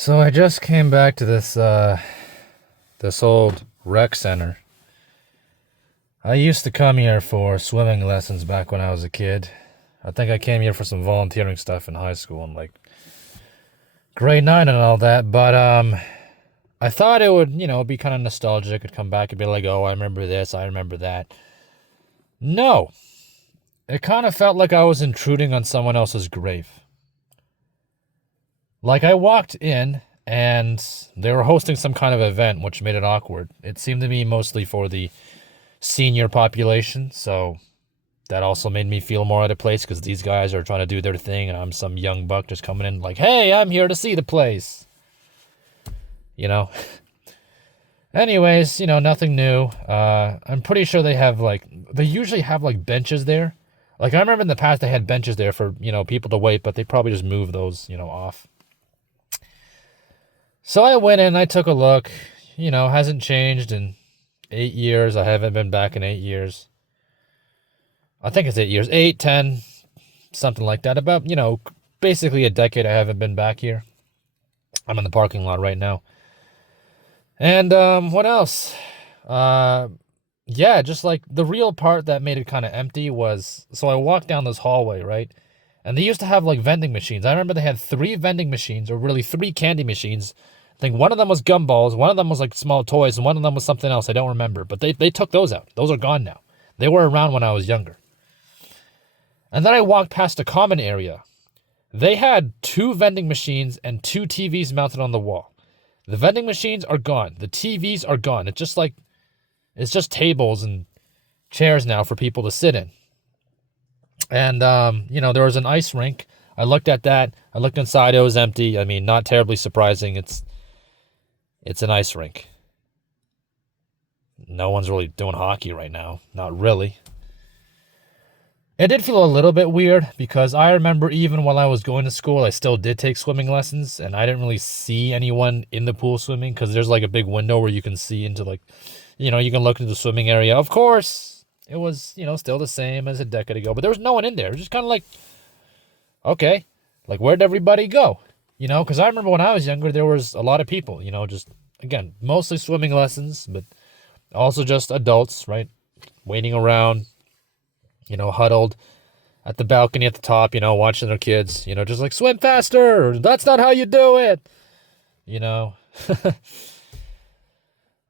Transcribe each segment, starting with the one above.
So I just came back to this old rec center. I used to come here for swimming lessons back when I was a kid. I think I came here for some volunteering stuff in high school and like grade 9 and all that, but I thought it would, be kind of nostalgic. I'd come back and be like, "Oh, I remember this, I remember that." No. It kind of felt like I was intruding on someone else's grave. Like I walked in and they were hosting some kind of event, which made it awkward. It seemed to be mostly for the senior population, so that also made me feel more out of place because these guys are trying to do their thing and I'm some young buck just coming in like, "Hey, I'm here to see the place." You know? Anyways, nothing new. I'm pretty sure they usually have like benches there. Like I remember in the past they had benches there for, people to wait, but they probably just moved those, off. So I went in, I took a look. Hasn't changed in 8 years. I haven't been back in 8 years. I think it's 8 years. 8, 10, something like that. About, basically a decade I haven't been back here. I'm in the parking lot right now. And what else? Yeah, just like the real part that made it kind of empty was, so I walked down this hallway, right? And they used to have like vending machines. I remember they had 3 vending machines, or really 3 candy machines. I think one of them was gumballs, one of them was like small toys, and one of them was something else. I don't remember. But they took those out. Those are gone now. They were around when I was younger. And then I walked past a common area. They had 2 vending machines and 2 TVs mounted on the wall. The vending machines are gone. The TVs are gone. It's just tables and chairs now for people to sit in. And, there was an ice rink. I looked at that. I looked inside. It was empty. I mean, not terribly surprising. It's an ice rink. No one's really doing hockey right now. Not really. It did feel a little bit weird because I remember even while I was going to school, I still did take swimming lessons and I didn't really see anyone in the pool swimming because there's like a big window where you can see into like, you can look into the swimming area. Of course, it was, still the same as a decade ago, but there was no one in there. It was just kind of like, okay, like where'd everybody go? Because I remember when I was younger, there was a lot of people, just, again, mostly swimming lessons, but also just adults, right? Waiting around, huddled at the balcony at the top, watching their kids, just like swim faster. That's not how you do it.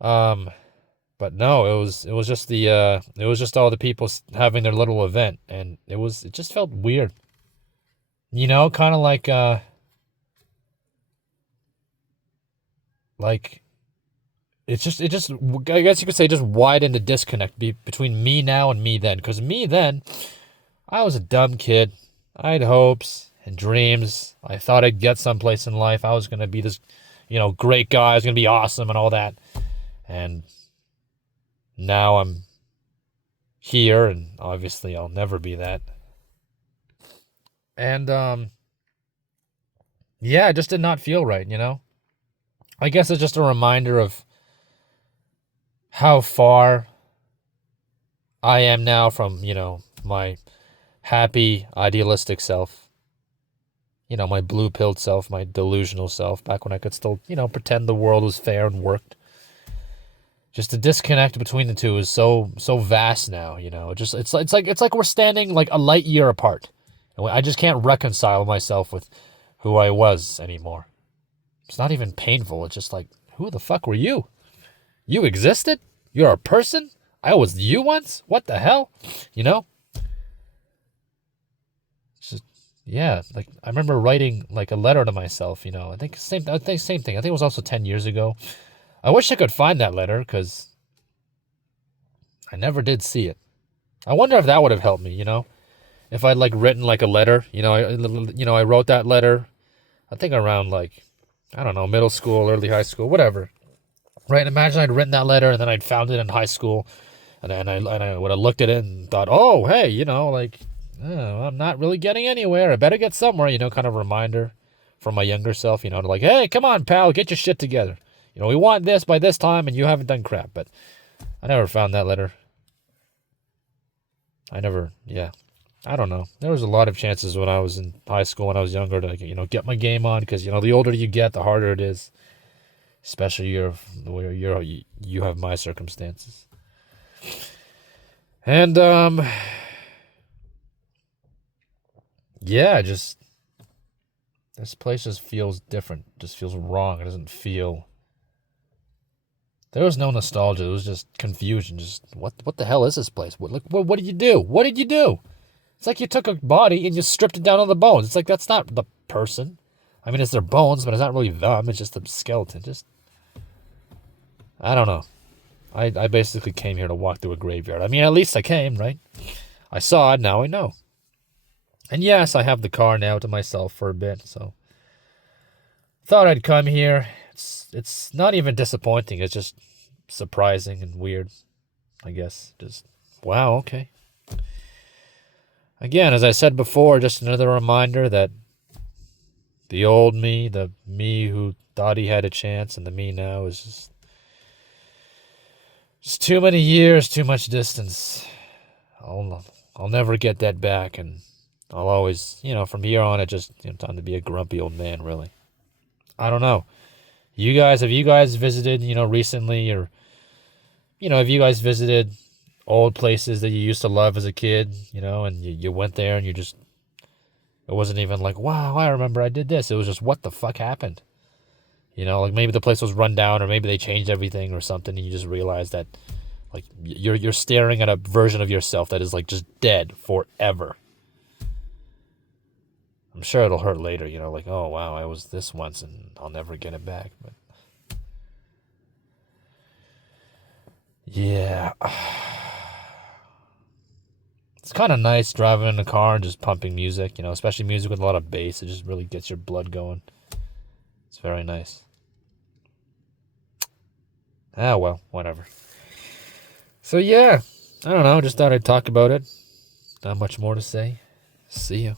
But no, it was just it was just all the people having their little event, and it just felt weird. Kind of like it just, I guess you could say, just widened the disconnect between me now and me then. Because me then, I was a dumb kid. I had hopes and dreams. I thought I'd get someplace in life. I was going to be this, great guy. I was going to be awesome and all that. And now I'm here, and obviously I'll never be that. And, yeah, it just did not feel right, I guess it's just a reminder of how far I am now from, my happy, idealistic self. My blue-pilled self, my delusional self, back when I could still, pretend the world was fair and worked. Just the disconnect between the two is so vast now, it's like we're standing like a light year apart. And I just can't reconcile myself with who I was anymore. It's not even painful. It's just like, who the fuck were you? You existed? You're a person? I was you once? What the hell? It's just, yeah, like I remember writing like a letter to myself, I think same thing. I think it was also 10 years ago. I wish I could find that letter because I never did see it. I wonder if that would have helped me, if I'd like written like a letter, I wrote that letter, I think around like, I don't know, middle school, early high school, whatever. Right? Imagine I'd written that letter and then I'd found it in high school and I would have looked at it and thought, oh, hey, I'm not really getting anywhere. I better get somewhere, kind of reminder from my younger self, to like, hey, come on, pal, get your shit together. We want this by this time and you haven't done crap. But I never found that letter. Yeah. I don't know. There was a lot of chances when I was in high school, when I was younger, to get my game on, because the older you get, the harder it is. Especially where you have my circumstances. And yeah, just this place just feels different. Just feels wrong. It doesn't feel. There was no nostalgia. It was just confusion. Just what the hell is this place? What did you do? What did you do? It's like you took a body and you stripped it down to the bones. It's like that's not the person. I mean, it's their bones, but it's not really them. It's just the skeleton. Just I don't know. I basically came here to walk through a graveyard. I mean, at least I came, right? I saw it. Now I know. And yes, I have the car now to myself for a bit, so thought I'd come here. It's not even disappointing. It's just surprising and weird, I guess. Just wow, okay. Again, as I said before, just another reminder that the old me, the me who thought he had a chance, and the me now is just too many years, too much distance. I'll never get that back, and I'll always, from here on, it just time to be a grumpy old man, really. I don't know. Have you guys visited, recently, or, have you guys visited old places that you used to love as a kid, and you went there and it wasn't even like, wow, I remember I did this. It was just, what the fuck happened? Like maybe the place was run down, or maybe they changed everything or something, and you just realize that, like, you're staring at a version of yourself that is, like, just dead forever. I'm sure it'll hurt later, like, oh, wow, I was this once and I'll never get it back. But yeah. It's kind of nice driving in a car and just pumping music, especially music with a lot of bass. It just really gets your blood going. It's very nice. Ah, well, whatever. So, yeah, I don't know. Just thought I'd talk about it. Not much more to say. See ya.